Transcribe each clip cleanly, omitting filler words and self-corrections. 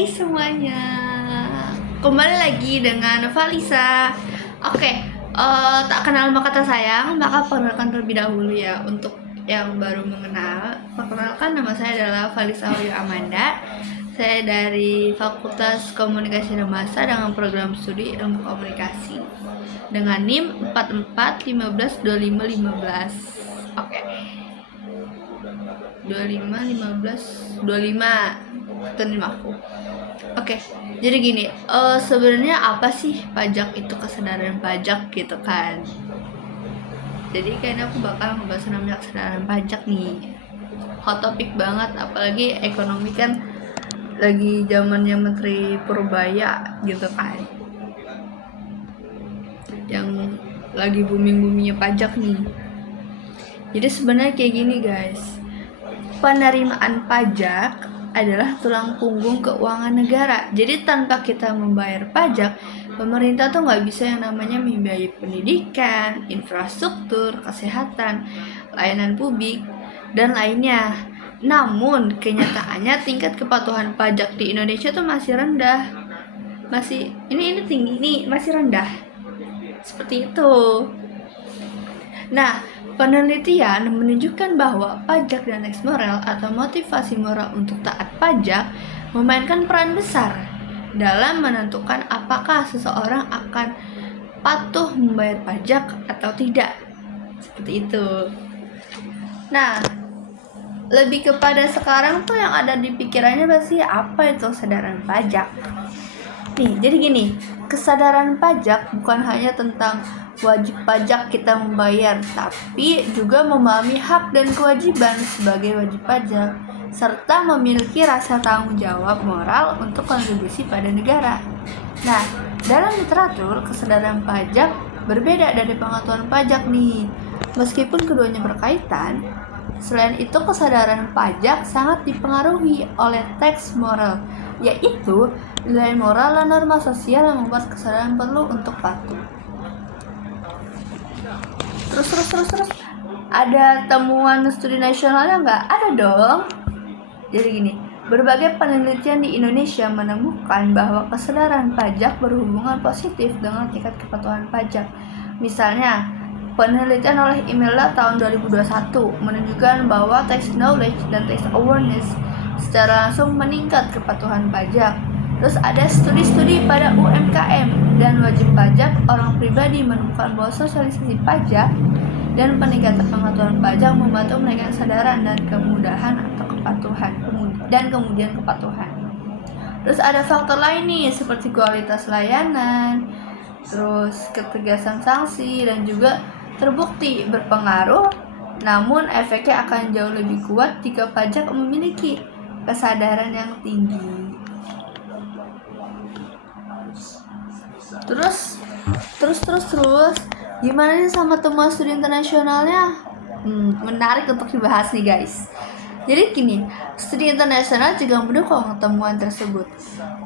Hai semuanya, kembali lagi dengan Valisa. Tak kenal maka tak sayang, maka perkenalkan terlebih dahulu ya. Untuk yang baru mengenal, perkenalkan nama saya adalah Valisa Ayu Amanda. Saya dari Fakultas Komunikasi dan Bahasa dengan program studi Ilmu Komunikasi dengan NIM 44152515. 25 itu NIM aku. Jadi gini, sebenarnya apa sih pajak itu, kesadaran pajak gitu kan. Jadi kayaknya aku bakal ngebahas namanya kesadaran pajak nih. Hot topic banget, apalagi ekonomi kan lagi zamannya Menteri Purbaya gitu kan. Yang lagi booming-boomingnya pajak nih. Jadi sebenarnya kayak gini guys. Penerimaan pajak adalah tulang punggung keuangan negara. Jadi tanpa kita membayar pajak, pemerintah tuh nggak bisa yang namanya membiayai pendidikan, infrastruktur, kesehatan, layanan publik, dan lainnya. Namun kenyataannya tingkat kepatuhan pajak di Indonesia tuh masih rendah. Ini tinggi nih, masih rendah. Seperti itu. Nah, penelitian menunjukkan bahwa pajak dan tax moral atau motivasi moral untuk taat pajak memainkan peran besar dalam menentukan apakah seseorang akan patuh membayar pajak atau tidak. Seperti itu. Nah, lebih kepada sekarang tuh yang ada di pikirannya pasti apa itu kesadaran pajak. Nih, jadi gini, kesadaran pajak bukan hanya tentang wajib pajak kita membayar, tapi juga memahami hak dan kewajiban sebagai wajib pajak, serta memiliki rasa tanggung jawab moral untuk kontribusi pada negara. Nah, dalam literatur, kesadaran pajak berbeda dari pengetahuan pajak nih. Meskipun keduanya berkaitan, selain itu kesadaran pajak sangat dipengaruhi oleh teks moral, yaitu nilai moral dan norma sosial yang membuat kesadaran perlu untuk patuh. Terus ada temuan studi nasionalnya nggak? Ada dong. Jadi gini, berbagai penelitian di Indonesia menemukan bahwa kesadaran pajak berhubungan positif dengan tingkat kepatuhan pajak. Misalnya, penelitian oleh Imela tahun 2021 menunjukkan bahwa tax knowledge dan tax awareness secara langsung meningkat kepatuhan pajak. Terus ada studi-studi pada UMKM dan wajib pajak orang pribadi menemukan bahwa sosialisasi pajak dan peningkatan pengetahuan pajak membantu menaikkan kesadaran dan kemudahan atau kepatuhan dan kemudian kepatuhan. Terus ada faktor lain nih seperti kualitas layanan, terus ketegasan sanksi dan juga terbukti berpengaruh, namun efeknya akan jauh lebih kuat jika pajak memiliki kesadaran yang tinggi. Terus gimana nih sama temuan studi internasionalnya? Menarik untuk dibahas nih guys. Jadi gini, studi internasional juga mendukung temuan tersebut.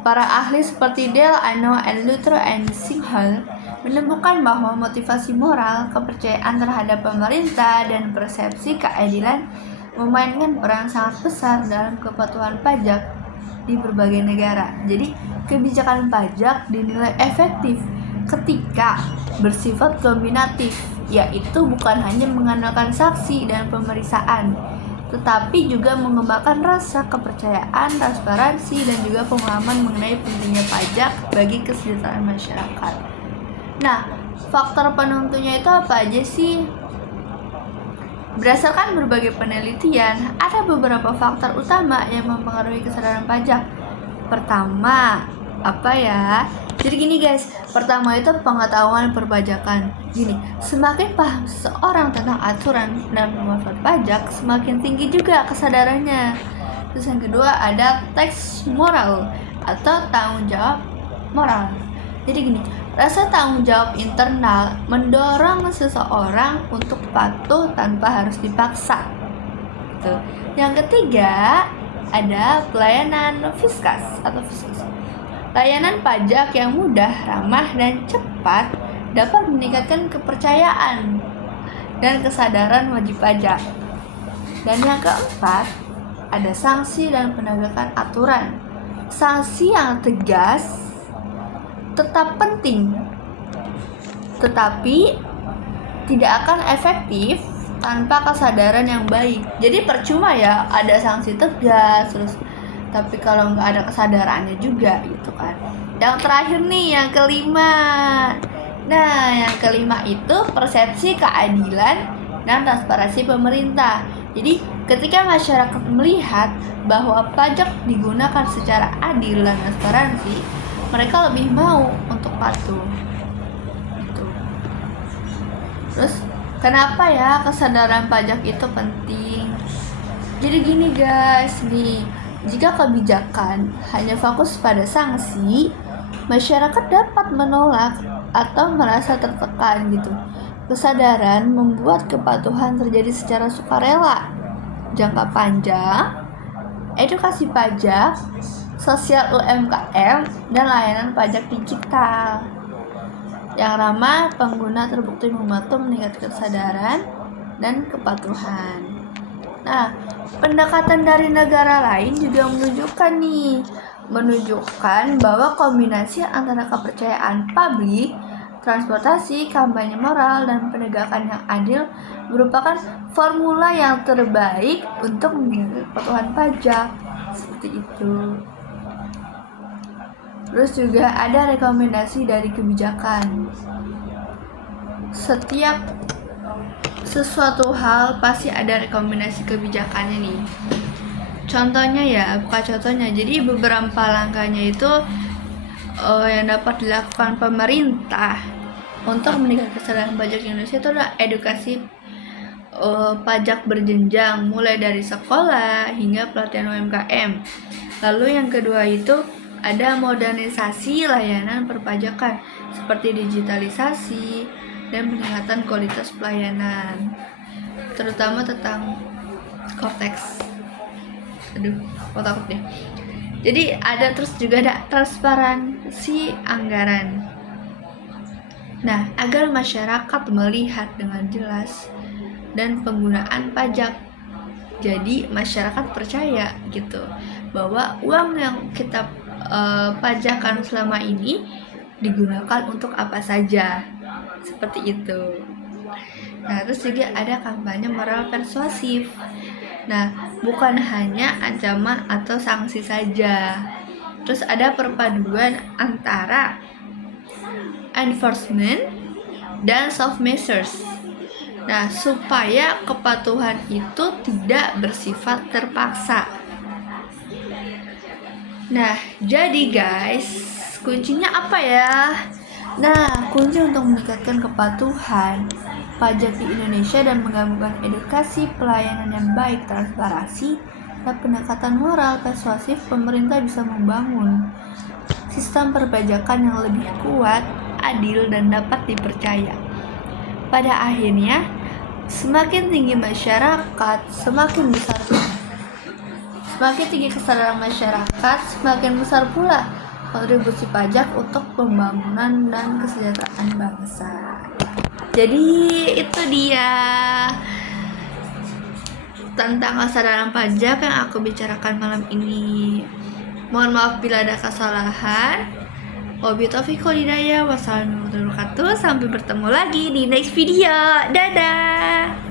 Para ahli seperti Del Ano and Luther and Singhal menemukan bahwa motivasi moral, kepercayaan terhadap pemerintah, dan persepsi keadilan memainkan peran sangat besar dalam kepatuhan pajak di berbagai negara. Jadi kebijakan pajak dinilai efektif ketika bersifat kombinatif, yaitu bukan hanya mengandalkan saksi dan pemeriksaan, tetapi juga mengembangkan rasa kepercayaan, transparansi, dan juga pemahaman mengenai pentingnya pajak bagi kesejahteraan masyarakat. Nah, faktor penentunya itu apa aja sih? Berdasarkan berbagai penelitian, ada beberapa faktor utama yang mempengaruhi kesadaran pajak. Pertama, apa ya? Jadi gini guys, pertama itu pengetahuan perpajakan. Gini, semakin paham seseorang tentang aturan dan pemanfaat pajak, semakin tinggi juga kesadarannya. Terus yang kedua ada tax moral atau tanggung jawab moral. Jadi gini, rasa tanggung jawab internal mendorong seseorang untuk patuh tanpa harus dipaksa. Gitu. Yang ketiga ada pelayanan fiskas atau fiskus. Layanan pajak yang mudah, ramah, dan cepat dapat meningkatkan kepercayaan dan kesadaran wajib pajak. Dan yang keempat, ada sanksi dan penegakan aturan. sanksi yang tegas tetap penting, tetapi tidak akan efektif tanpa kesadaran yang baik. Jadi percuma ya ada sanksi tegas terus, tapi kalau nggak ada kesadarannya juga gitu kan. Yang terakhir nih, yang kelima. Nah, yang kelima itu persepsi keadilan dan transparansi pemerintah. Jadi ketika masyarakat melihat bahwa pajak digunakan secara adil dan transparansi, mereka lebih mau untuk patuh. Gitu. Terus kenapa ya kesadaran pajak itu penting? Jadi gini guys, nih jika kebijakan hanya fokus pada sanksi, masyarakat dapat menolak atau merasa tertekan gitu. Kesadaran membuat kepatuhan terjadi secara sukarela. Jangka panjang, edukasi pajak, sosial UMKM, dan layanan pajak digital yang ramah pengguna terbukti membantu meningkatkan kesadaran dan kepatuhan. Nah, pendekatan dari negara lain juga menunjukkan bahwa kombinasi antara kepercayaan publik, transportasi, kampanye moral, dan penegakan yang adil merupakan formula yang terbaik untuk menjaga kepatuhan pajak. Seperti itu. Terus juga ada rekomendasi dari kebijakan. Setiap sesuatu hal pasti ada rekomendasi kebijakannya nih. Contohnya ya, bukan contohnya. Jadi beberapa langkahnya itu yang dapat dilakukan pemerintah untuk meningkatkan kesadaran pajak di Indonesia itu adalah edukasi pajak berjenjang mulai dari sekolah hingga pelatihan UMKM. Lalu yang kedua itu ada modernisasi layanan perpajakan seperti digitalisasi dan peningkatan kualitas pelayanan, terutama tentang Cortex. Aduh, kok takut deh. Jadi ada terus juga ada transparansi anggaran. Nah, agar masyarakat melihat dengan jelas dan penggunaan pajak. Jadi masyarakat percaya gitu bahwa uang yang kita pajakan selama ini digunakan untuk apa saja. Seperti itu. Nah, terus juga ada kampanye moral persuasif. Nah, bukan hanya ancaman atau sanksi saja. Terus ada perpaduan antara enforcement dan soft measures. Nah, supaya kepatuhan itu tidak bersifat terpaksa. Nah, jadi guys, kuncinya apa ya? Nah, kunci untuk meningkatkan kepatuhan pajak di Indonesia dan menggabungkan edukasi, pelayanan yang baik, transparansi, dan pendekatan moral persuasif, pemerintah bisa membangun sistem perpajakan yang lebih kuat, adil, dan dapat dipercaya. Pada akhirnya, semakin tinggi masyarakat, semakin tinggi kesadaran masyarakat, semakin besar pula kontribusi pajak untuk pembangunan dan kesejahteraan bangsa. Jadi itu dia tentang kesadaran pajak yang aku bicarakan malam ini. Mohon maaf bila ada kesalahan. Wabillahi taufiq wal hidayah. Wassalamualaikum warahmatullahi wabarakatuh. Sampai bertemu lagi di next video. Dadah.